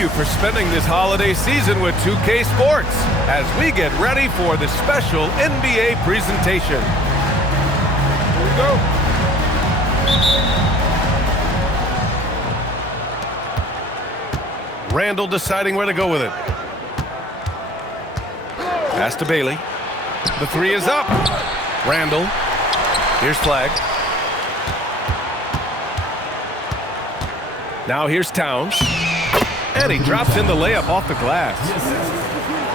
you for spending this holiday season with 2K Sports as we get ready for the special NBA presentation. Here we go. Randall deciding where to go with it. Pass to Bailey. The three is up. Randall. Here's Flag. Now here's Towns. And he drops in the layup off the glass.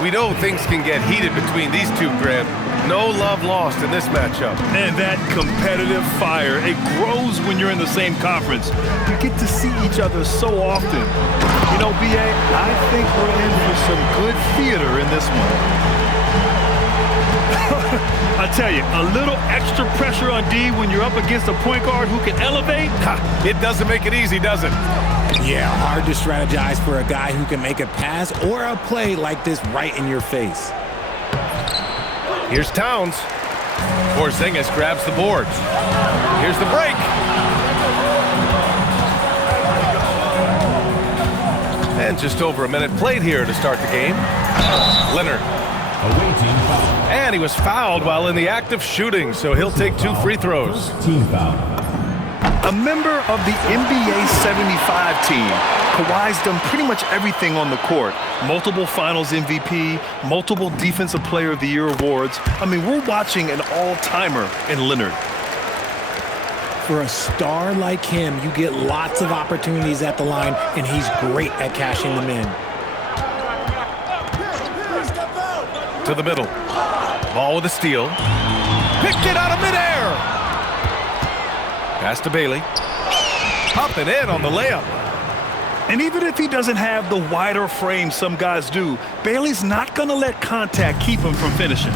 We know things can get heated between these two, Grant. No love lost in this matchup. And that competitive fire, it grows when you're in the same conference. You get to see each other so often. You know, B.A., I think we're in for some good theater in this one. I tell you, a little extra pressure on D when you're up against a point guard who can elevate. It doesn't make it easy, does it? Yeah, hard to strategize for a guy who can make a pass or a play like this right in your face. Here's Towns. Porzingis grabs the boards. Here's the break. And just over a minute played here to start the game. Leonard. And he was fouled while in the act of shooting, so he'll take 2 free throws. Team foul. A member of the NBA 75 team, Kawhi's done pretty much everything on the court. Multiple Finals MVP, multiple Defensive Player of the Year awards. I mean, we're watching an all-timer in Leonard. For a star like him, you get lots of opportunities at the line, and he's great at cashing them in. To the middle. Ball with a steal. Picked it out of midair. Pass to Bailey. Up and in on the layup. And even if he doesn't have the wider frame some guys do, Bailey's not going to let contact keep him from finishing.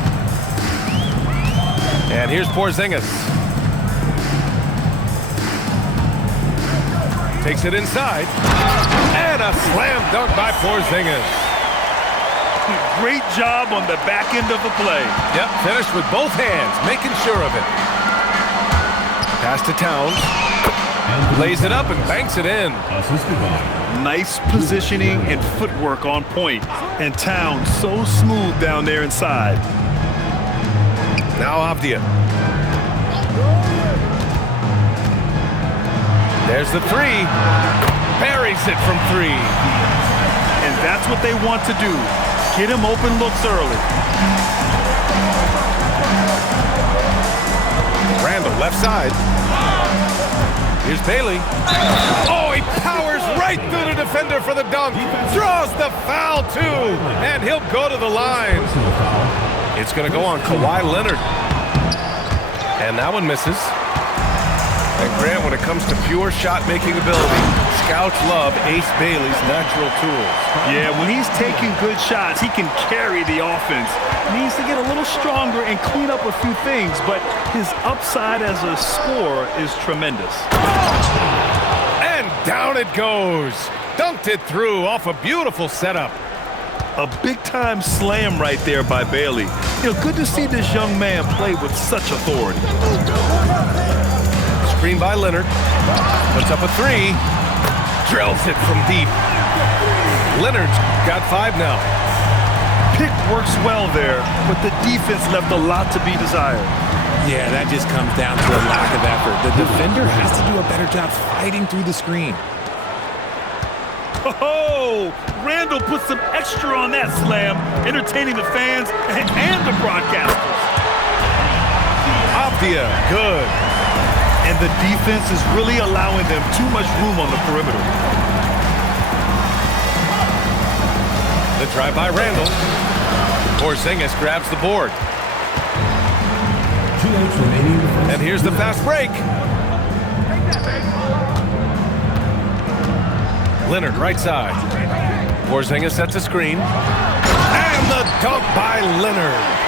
And here's Porzingis. Takes it inside. And a slam dunk by Porzingis. Great job on the back end of the play. Yep, finished with both hands, making sure of it. Pass to Towns. Lays it up and banks it in. Nice positioning and footwork on point. And Towns so smooth down there inside. Now Avdia. There's the three. Buries it from 3. And that's what they want to do. Get him open looks early. Randall, left side. Here's Bailey. Oh, he powers right through the defender for the dunk. Draws the foul, too. And he'll go to the line. It's going to go on Kawhi Leonard. And that one misses. And Grant, when it comes to pure shot-making ability, scouts love Ace Bailey's natural tools. Yeah, when he's taking good shots, he can carry the offense. He needs to get a little stronger and clean up a few things, but his upside as a scorer is tremendous. And down it goes. Dunked it through off a beautiful setup. A big-time slam right there by Bailey. You know, good to see this young man play with such authority. Screen by Leonard. Puts up a 3. Drills it from deep. Leonard's got 5 now. Pick works well there, but the defense left a lot to be desired. Yeah, that just comes down to a lack of effort. The defender has to do a better job fighting through the screen. Oh, Randall put some extra on that slam, entertaining the fans and the broadcasters. Avdia, good. And the defense is really allowing them too much room on the perimeter. The drive by Randall. Porzingis grabs the board. 2 minutes remaining. And here's the fast break. Leonard, right side. Porzingis sets a screen. And the dunk by Leonard.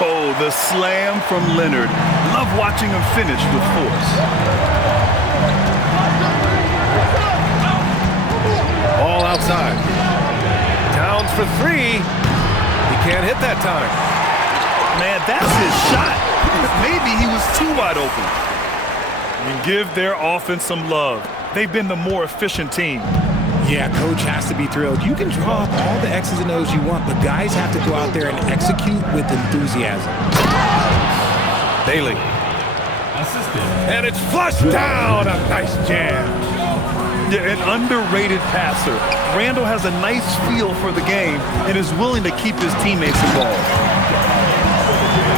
Oh, the slam from Leonard. Love watching him finish with force. Ball outside. Towns for 3. He can't hit that time. Man, that's his shot. Maybe he was too wide open. And give their offense some love. They've been the more efficient team. Yeah, coach has to be thrilled. You can draw up all the X's and O's you want, but guys have to go out there and execute with enthusiasm. Bailey. And it's flushed down. A nice jam. Yeah, an underrated passer. Randall has a nice feel for the game and is willing to keep his teammates involved.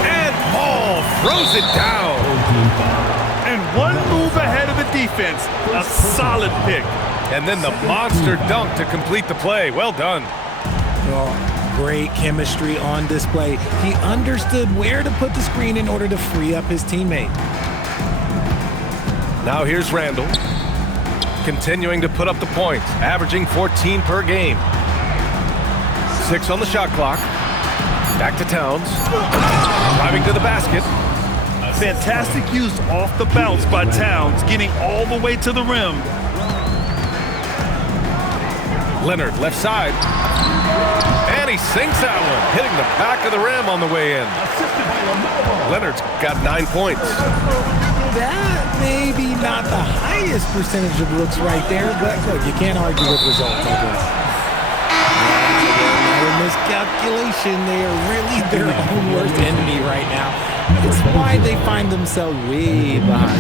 And Paul throws it down. And one move ahead of the defense. A solid pick. And then the monster dunk to complete the play. Well done. Oh, great chemistry on display. He understood where to put the screen in order to free up his teammate. Now here's Randall. Continuing to put up the points, averaging 14 per game. 6 on the shot clock. Back to Towns. Driving to the basket. Fantastic use off the bounce by Towns, getting all the way to the rim. Leonard, left side. And he sinks that one, hitting the back of the rim on the way in. Leonard's got 9 points. That may be not the highest percentage of looks right there, but look, you can't argue with results, I guess. Another miscalculation. They are really their own worst enemy right now. It's why they find themselves way behind.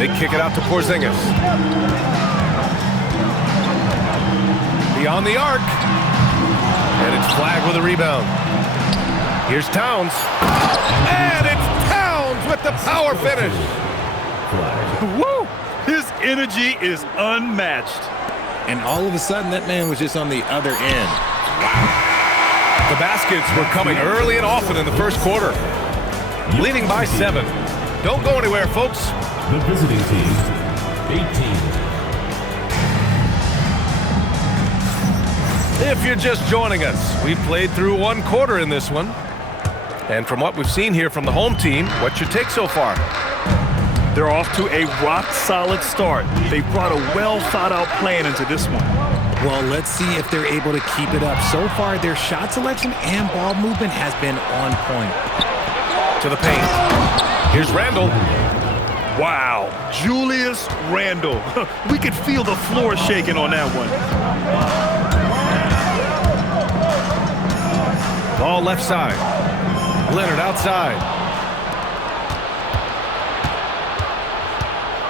They kick it out to Porzingis. Beyond the arc. And it's flagged with a rebound. Here's Towns. And it's Towns with the power finish. Woo! His energy is unmatched. And all of a sudden, that man was just on the other end. The baskets were coming early and often in the first quarter. Leading by 7. Don't go anywhere, folks. The visiting team, 18. If you're just joining us, we played through 1 quarter in this one. And from what we've seen here from the home team, what's your take so far? They're off to a rock-solid start. They brought a well-thought-out plan into this one. Well, let's see if they're able to keep it up. So far, their shot selection and ball movement has been on point. To the paint. Here's Randall. Wow, Julius Randle. We could feel the floor shaking on that one. Ball left side. Leonard outside.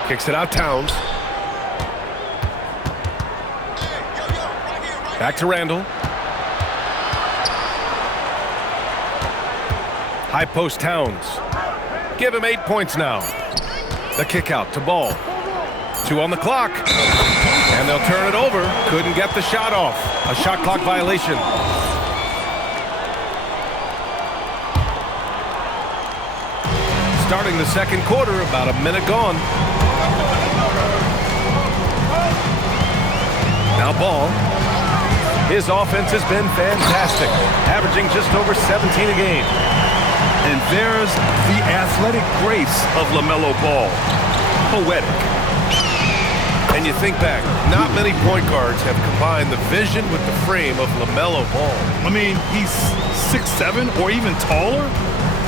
Kicks it out, Towns. Back to Randall. High post Towns. Give him 8 points now. The kick out to Ball. 2 on the clock. And they'll turn it over. Couldn't get the shot off. A shot clock violation. Starting the second quarter, about a minute gone. Now Ball. His offense has been fantastic, averaging just over 17 a game. And there's the athletic grace of LaMelo Ball. Poetic. And you think back, not many point guards have combined the vision with the frame of LaMelo Ball. I mean, he's 6'7" or even taller.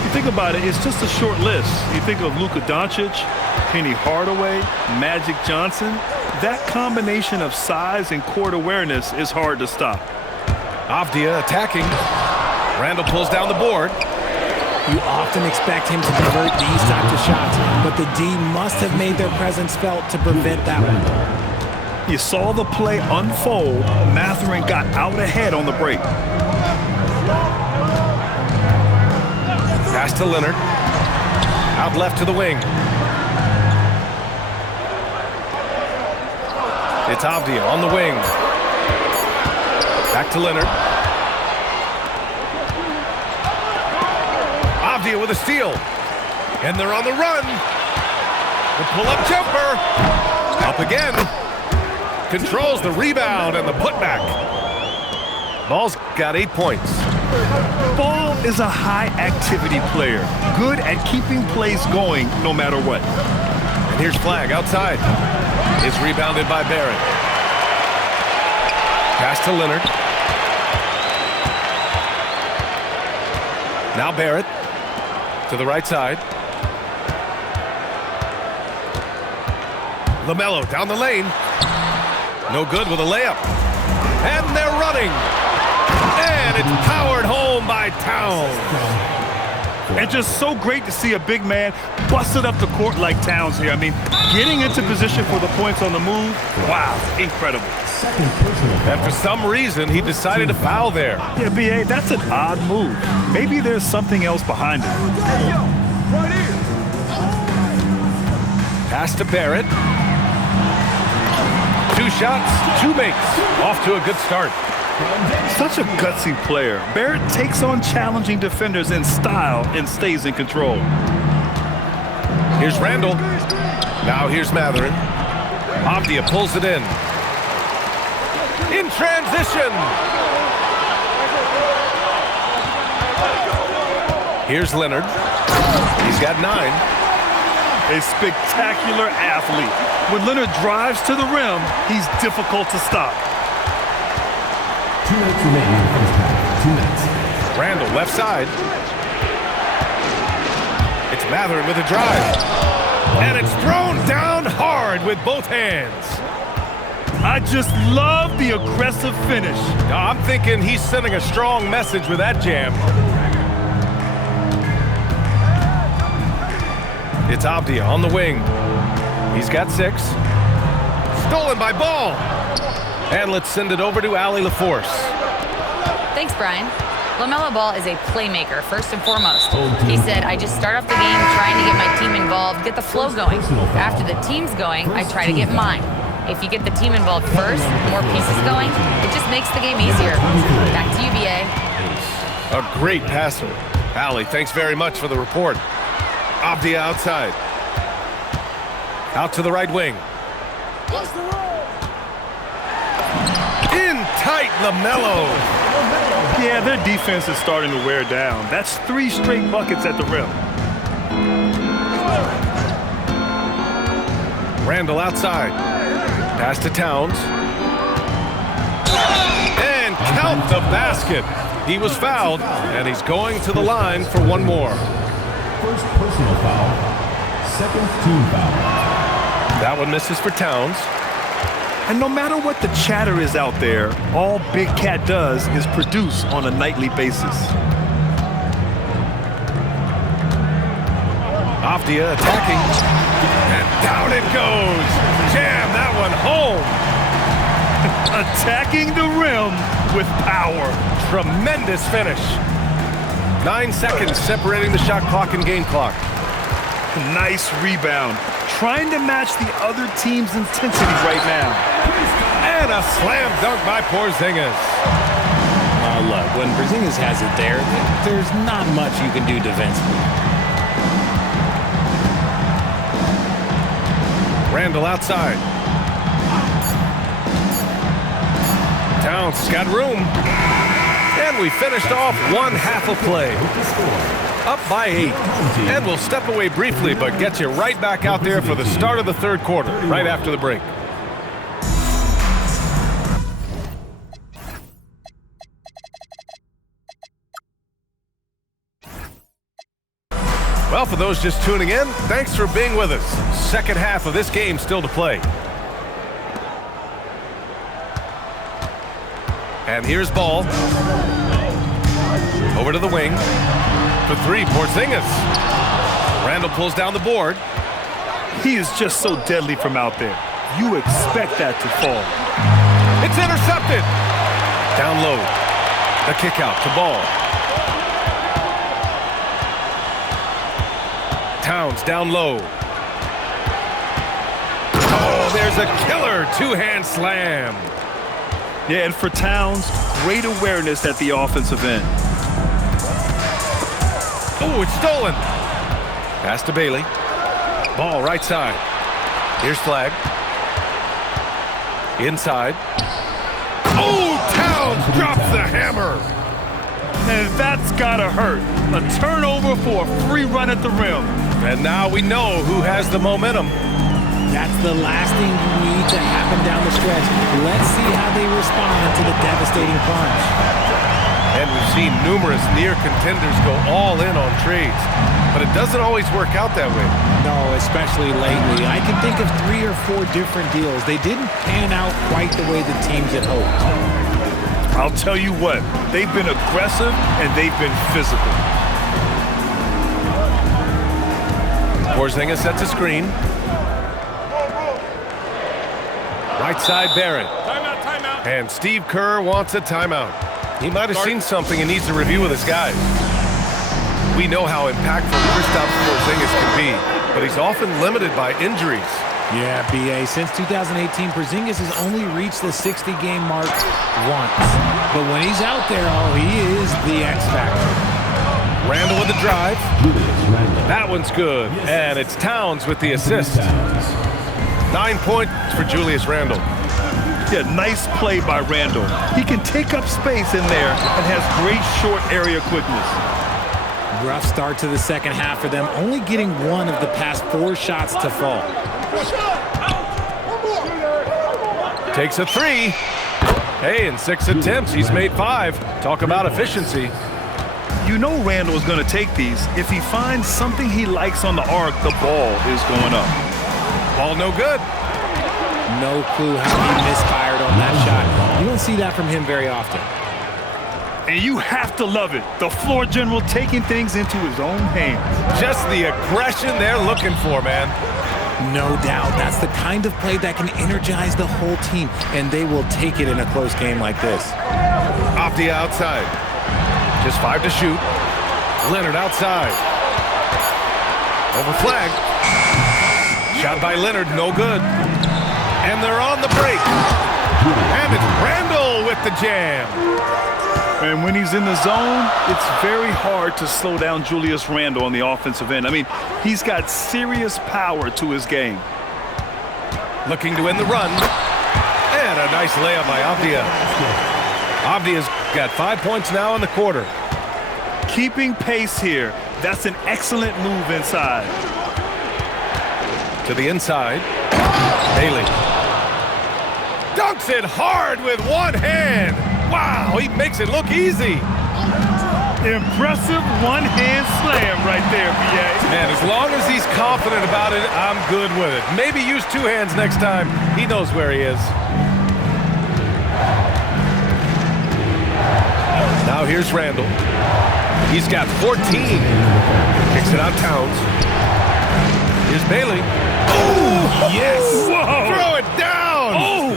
You think about it, it's just a short list. You think of Luka Doncic, Penny Hardaway, Magic Johnson. That combination of size and court awareness is hard to stop. Avdia attacking. Randall pulls down the board. You often expect him to convert these types of shots, but the D must have made their presence felt to prevent that one. You saw the play unfold. Mathurin got out ahead on the break. Pass to Leonard. Out left to the wing. It's Avdia on the wing. Back to Leonard. Avdia with a steal. And they're on the run. The pull-up jumper. Up again. Controls the rebound and the putback. Ball's got 8 points. Ball is a high-activity player, good at keeping plays going no matter what. And here's Flag outside. It's rebounded by Barrett. Pass to Leonard. Now Barrett to the right side. LaMelo down the lane. No good with a layup. And they're running. And it's powered home by Towns. And just so great to see a big man busted up the court like Towns here. I mean, getting into position for the points on the move, wow, incredible. And for some reason, he decided to foul there. Yeah, B.A., that's an odd move. Maybe there's something else behind it. Hey, yo, right here. Pass to Barrett. 2 shots, 2 makes. Off to a good start. Such a gutsy player. Barrett takes on challenging defenders in style and stays in control. Here's Randall. Now here's Mathurin. Avdia pulls it in. In transition. Here's Leonard. He's got 9. A spectacular athlete. When Leonard drives to the rim, he's difficult to stop. 2 minutes remaining in the first half. 2 minutes. Randall left side. It's Mathurin with a drive. And it's thrown down hard with both hands. I just love the aggressive finish. Now, I'm thinking he's sending a strong message with that jam. It's Avdia on the wing. He's got 6. Stolen by Ball. And let's send it over to Allie LaForce. Thanks, Brian. LaMelo Ball is a playmaker, first and foremost. He said, I just start off the game trying to get my team involved, get the flow going. After the team's going, I try to get mine. If you get the team involved first, more pieces going, it just makes the game easier. Back to you, B.A. A great passer. Allie, thanks very much for the report. Avdia outside. Out to the right wing. In tight, LaMelo. Yeah, their defense is starting to wear down. That's 3 straight buckets at the rim. Randall outside. Pass to Towns. And count the basket. He was fouled, and he's going to the line for one more. First personal foul. Second team foul. That one misses for Towns. And no matter what the chatter is out there, all Big Cat does is produce on a nightly basis. Avdia attacking. And down it goes. Jam that one home. Attacking the rim with power. Tremendous finish. 9 seconds separating the shot clock and game clock. Nice rebound. Trying to match the other team's intensity right now. And a slam dunk by Porzingis. Look, when Porzingis has it there, there's not much you can do defensively. Randall outside. Towns has got room. And we finished off one half of play. Up by 8. And we'll step away briefly, but get you right back out there for the start of the third quarter, right after the break. Well, for those just tuning in, thanks for being with us. Second half of this game still to play. And here's Ball. Over to the wing. For 3, Porzingis. Randall pulls down the board. He is just so deadly from out there. You expect that to fall. It's intercepted. Down low. The kick out to Ball. Towns down low. Oh, there's a killer 2-hand slam. Yeah, and for Towns, great awareness at the offensive end. Oh, it's stolen. Pass to Bailey. Ball right side. Here's Flag. Inside. Oh, Towns drops the hammer. And that's gotta hurt. A turnover for a free run at the rim. And now we know who has the momentum. That's the last thing you need to happen down the stretch. Let's see how they respond to the devastating punch. And we've seen numerous near contenders go all in on trades. But it doesn't always work out that way. No, especially lately. I can think of 3 or 4 different deals. They didn't pan out quite the way the teams had hoped. I'll tell you what, they've been aggressive and they've been physical. Porzingis sets a screen. Right side, Barrett. Timeout. And Steve Kerr wants a timeout. He might have seen something and needs to review with his guys. We know how impactful Kristaps Porzingis can be, but he's often limited by injuries. Yeah, B.A., since 2018, Porzingis has only reached the 60-game mark once. But when he's out there, he is the X factor. Randle with the drive. Julius Randle. That one's good. And it's Towns with the assist. 9 points for Julius Randle. Yeah, nice play by Randle. He can take up space in there and has great short area quickness. Rough start to the second half for them, only getting 1 of the past 4 shots to fall. Takes a 3. Hey, in 6 attempts, he's made 5. Talk about efficiency. You know Randle's going to take these. If he finds something he likes on the arc, the ball is going up. Ball no good. No clue how he misfired on that shot. You don't see that from him very often. And you have to love it. The floor general taking things into his own hands. Just the aggression they're looking for, man. No doubt. That's the kind of play that can energize the whole team, and they will take it in a close game like this. Off the outside. Just 5 to shoot. Leonard outside. Over flag. Shot by Leonard, no good. And they're on the break. And it's Randle with the jam. And when he's in the zone, it's very hard to slow down Julius Randle on the offensive end. I mean, he's got serious power to his game. Looking to win the run. And a nice layup by Avdia. Avdia's got 5 points now in the quarter. Keeping pace here. That's an excellent move inside. To the inside. Bailey. Dunks it hard with one hand. Wow, he makes it look easy. Impressive one-hand slam right there, B.A. Man, as long as he's confident about it, I'm good with it. Maybe use 2 hands next time. He knows where he is. Now here's Randle. He's got 14. Kicks it out Towns. Here's Bailey. Oh, yes! Whoa! Throw it down! Oh!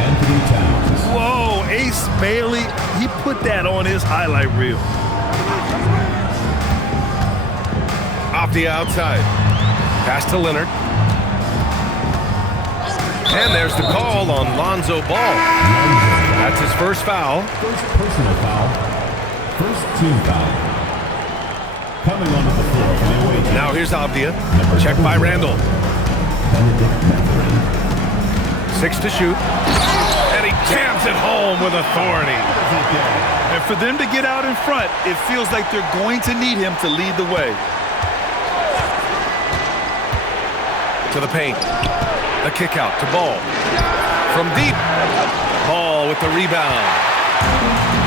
Anthony Towns. Whoa, Ace Bailey, he put that on his highlight reel. Off the outside. Pass to Leonard. And there's the call on Lonzo Ball. That's his first foul. First personal foul. First team foul. Coming onto the floor for the away team. Now here's Avdia. Check by Randle. Benedict Mathurin. 6 to shoot. And he jams it home with authority. And for them to get out in front, it feels like they're going to need him to lead the way. To the paint. The kick out to Ball. From deep. Ball with the rebound.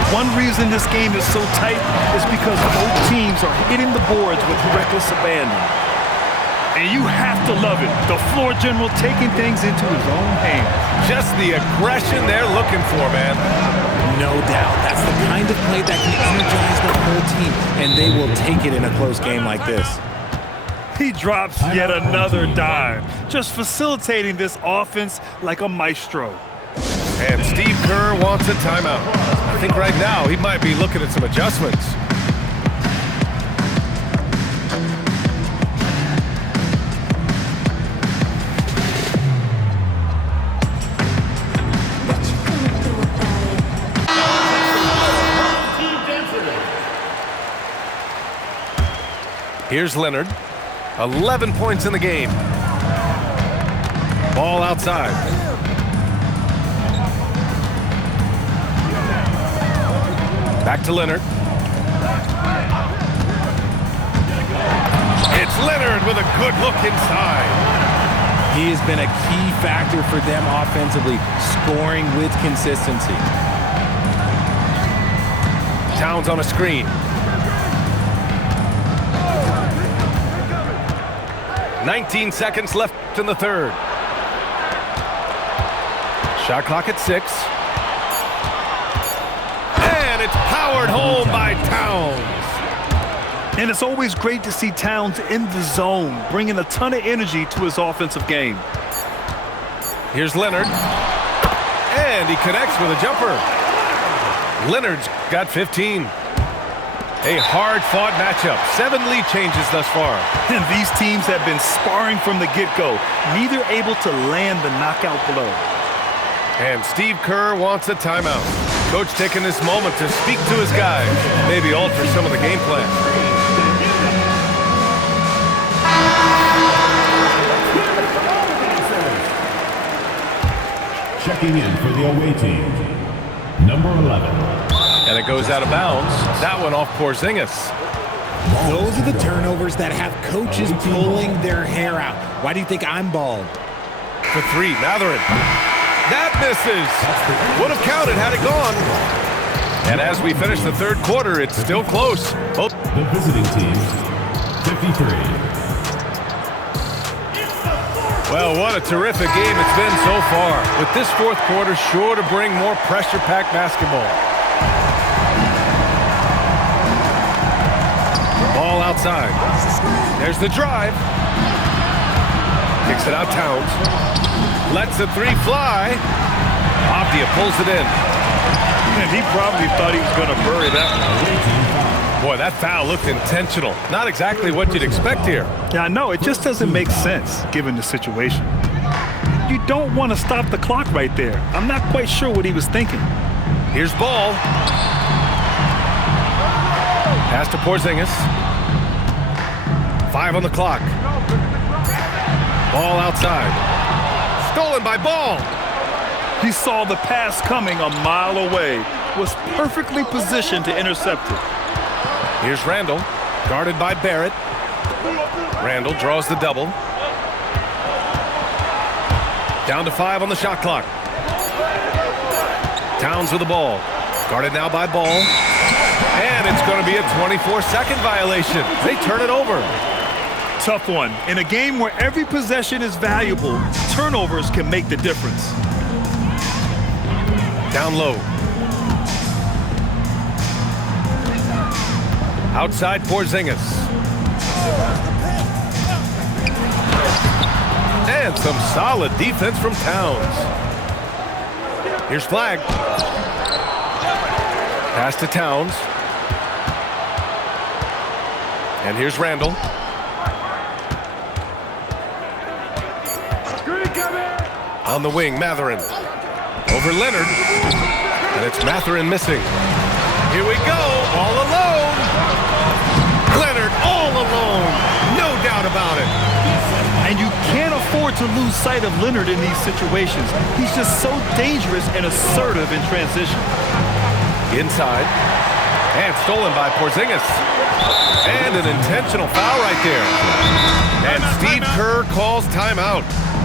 One reason this game is so tight is because both teams are hitting the boards with reckless abandon. And you have to love it. The floor general taking things into his own hands. Just the aggression they're looking for, man. No doubt. That's the kind of play that can energize the whole team, and they will take it in a close game like this. He drops yet another dime, just facilitating this offense like a maestro. And Steve Kerr wants a timeout. I think right now he might be looking at some adjustments. Here's Leonard. 11 points in the game. Ball outside. Back to Leonard. It's Leonard with a good look inside. He has been a key factor for them offensively, scoring with consistency. Towns on a screen. 19 seconds left in the third. Shot clock at 6. And it's powered home by Towns. And it's always great to see Towns in the zone, bringing a ton of energy to his offensive game. Here's Leonard. And he connects with a jumper. Leonard's got 15. A hard-fought matchup. 7 lead changes thus far. And these teams have been sparring from the get-go, neither able to land the knockout blow. And Steve Kerr wants a timeout. Coach taking this moment to speak to his guys, maybe alter some of the game plan. Checking in for the away team, number 11. And it goes out of bounds. That one off Porzingis. Those are the turnovers that have coaches pulling their hair out. Why do you think I'm bald? For 3, Mathurin. That misses. Would have counted had it gone. And as we finish the third quarter, it's still close. Both The visiting team, 53. Well, what a terrific game it's been so far. With this fourth quarter sure to bring more pressure-packed basketball. Ball outside. There's the drive. Kicks it out Towns. Lets the 3 fly. Avdia pulls it in. And he probably thought he was going to bury that one. Boy, that foul looked intentional. Not exactly what you'd expect here. Yeah, I know. It just doesn't make sense, given the situation. You don't want to stop the clock right there. I'm not quite sure what he was thinking. Here's Ball. Pass to Porzingis. 5 on the clock. Ball outside. Stolen by Ball. He saw the pass coming a mile away, was perfectly positioned to intercept it. Here's Randall, guarded by Barrett. Randall draws the double. Down to 5 on the shot clock. Towns with the ball. Guarded now by Ball. And it's going to be a 24-second violation. They turn it over. Tough one. In a game where every possession is valuable, turnovers can make the difference. Down low. Outside Porzingis. And some solid defense from Towns. Here's Flag. Pass to Towns. And here's Randall. On the wing, Mathurin. Over Leonard. And it's Mathurin missing. Here we go, all alone. Leonard all alone. No doubt about it. And you can't afford to lose sight of Leonard in these situations. He's just so dangerous and assertive in transition. Inside. And stolen by Porzingis. And an intentional foul right there. And Steve Kerr calls timeout.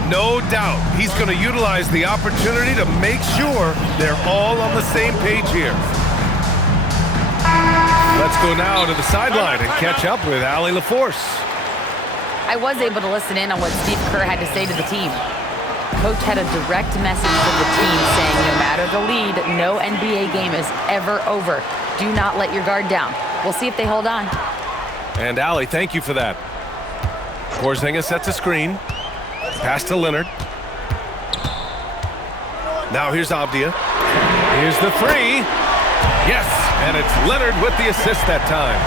No doubt he's going to utilize the opportunity to make sure they're all on the same page here. Let's go now to the sideline and catch up with Allie LaForce. I was able to listen in on what Steve Kerr had to say to the team. Coach had a direct message to the team saying no matter the lead, no NBA game is ever over. Do not let your guard down. We'll see if they hold on. And Allie, thank you for that. Porzingis sets a screen. Pass to Leonard. Now here's Avdia. Here's the 3. Yes, and it's Leonard with the assist that time.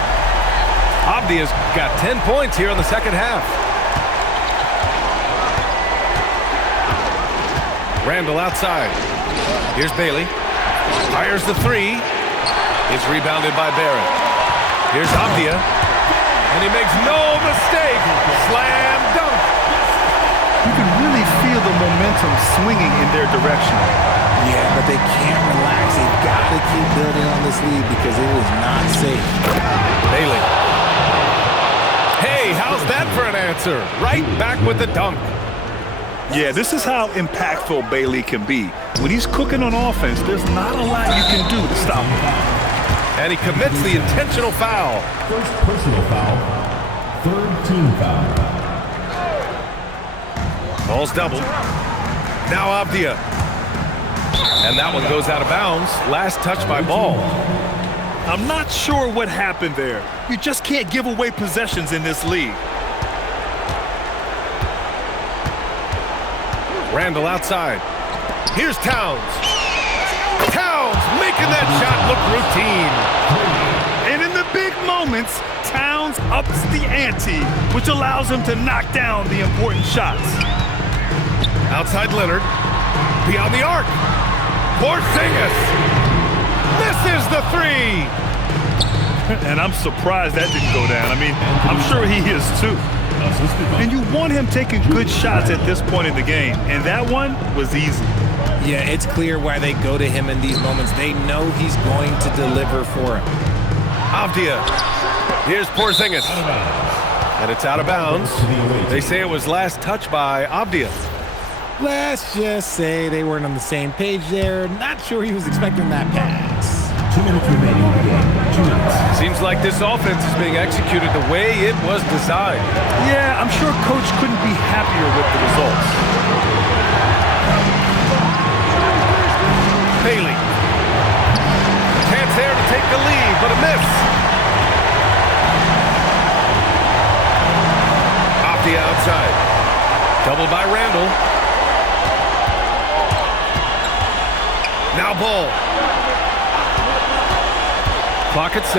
Avdia's got 10 points here in the second half. Randall outside. Here's Bailey. Fires the 3. It's rebounded by Barrett. Here's Avdia. And he makes no mistake. Slam dunk. You can really feel the momentum swinging in their direction. Yeah, but they can't relax. They've got to keep building on this lead because it is not safe. Bailey. Hey, how's that for an answer? Right back with the dunk. Yeah, this is how impactful Bailey can be. When he's cooking on offense, there's not a lot you can do to stop him. And he commits the intentional foul. First personal foul. Third team foul. Ball's doubled. Now Avdia. And that one goes out of bounds. Last touch by Ball. I'm not sure what happened there. You just can't give away possessions in this league. Randall outside. Here's Towns. Towns making that shot look routine. And in the big moments, Towns ups the ante, which allows him to knock down the important shots. Outside Leonard. Beyond the arc. Porzingis. Misses the three. And I'm surprised that didn't go down. I mean, I'm sure he is too. And you want him taking good shots at this point in the game, and that one was easy. Yeah, it's clear why they go to him in these moments. They know he's going to deliver for him. Avdia. Here's Porzingis. And it's out of bounds. They say it was last touched by Avdia. Let's just say they weren't on the same page there. Not sure he was expecting that pass. 2 minutes remaining in the game. 2 minutes. Seems like this offense is being executed the way it was designed. Yeah, I'm sure Coach couldn't be happier with the results. Bailey. Chance there to take the lead, but a miss. Off the outside. Doubled by Randall. Now Ball. Clock at 6.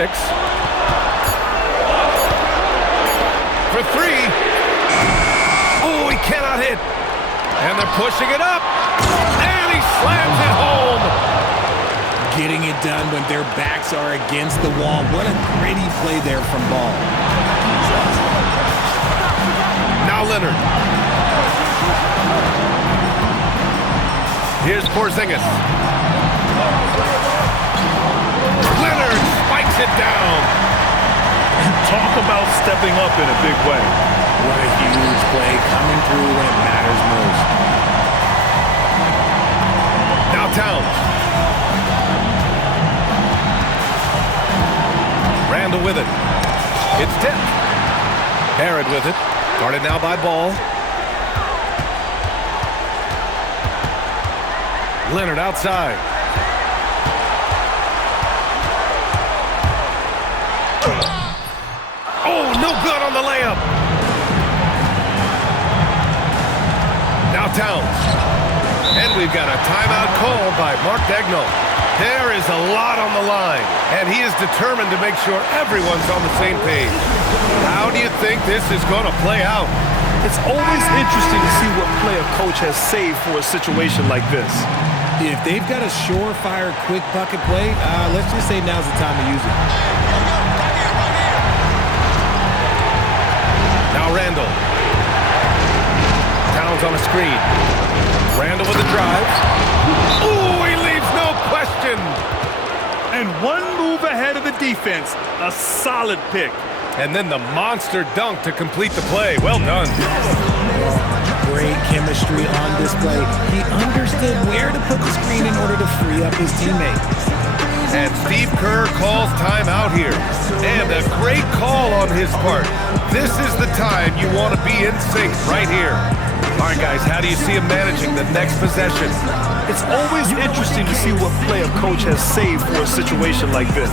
For three. Oh, he cannot hit. And they're pushing it up. And he slams it home. Getting it done when their backs are against the wall. What a gritty play there from Ball. Now Leonard. Here's Porzingis. Leonard spikes it down. Talk about stepping up in a big way. What a huge play coming through when it matters most. Now Towns. Randall with it. It's tipped. Harrod with it. Guarded now by Ball. Leonard outside. Oh, no good on the layup. Now Towns. And we've got a timeout called by Mark Daigneault. There is a lot on the line, and he is determined to make sure everyone's on the same page. How do you think this is going to play out? It's always interesting to see what play a coach has saved for a situation like this. If they've got a surefire quick bucket play, let's just say now's the time to use it. Now Randall. Towns on a screen. Randall with a drive. Ooh, he leaves no question. And one move ahead of the defense. A solid pick. And then the monster dunk to complete the play. Well done. Great chemistry on display. He understood where to put the screen in order to free up his teammates. And Steve Kerr calls timeout here. And a great call on his part. This is the time you want to be in sync right here. All right, guys, how do you see him managing the next possession? It's always interesting to see what play a coach has saved for a situation like this.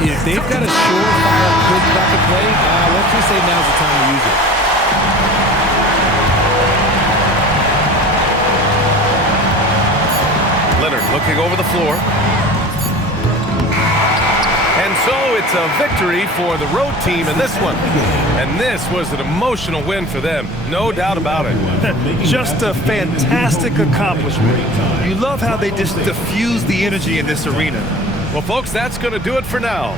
If they've got a surefire quick bucket play, let's just say now's the time to use it. Leonard looking over the floor. And so it's a victory for the road team in this one. And this was an emotional win for them, no doubt about it. Just a fantastic accomplishment. You love how they just diffuse the energy in this arena. Well, folks, that's going to do it for now.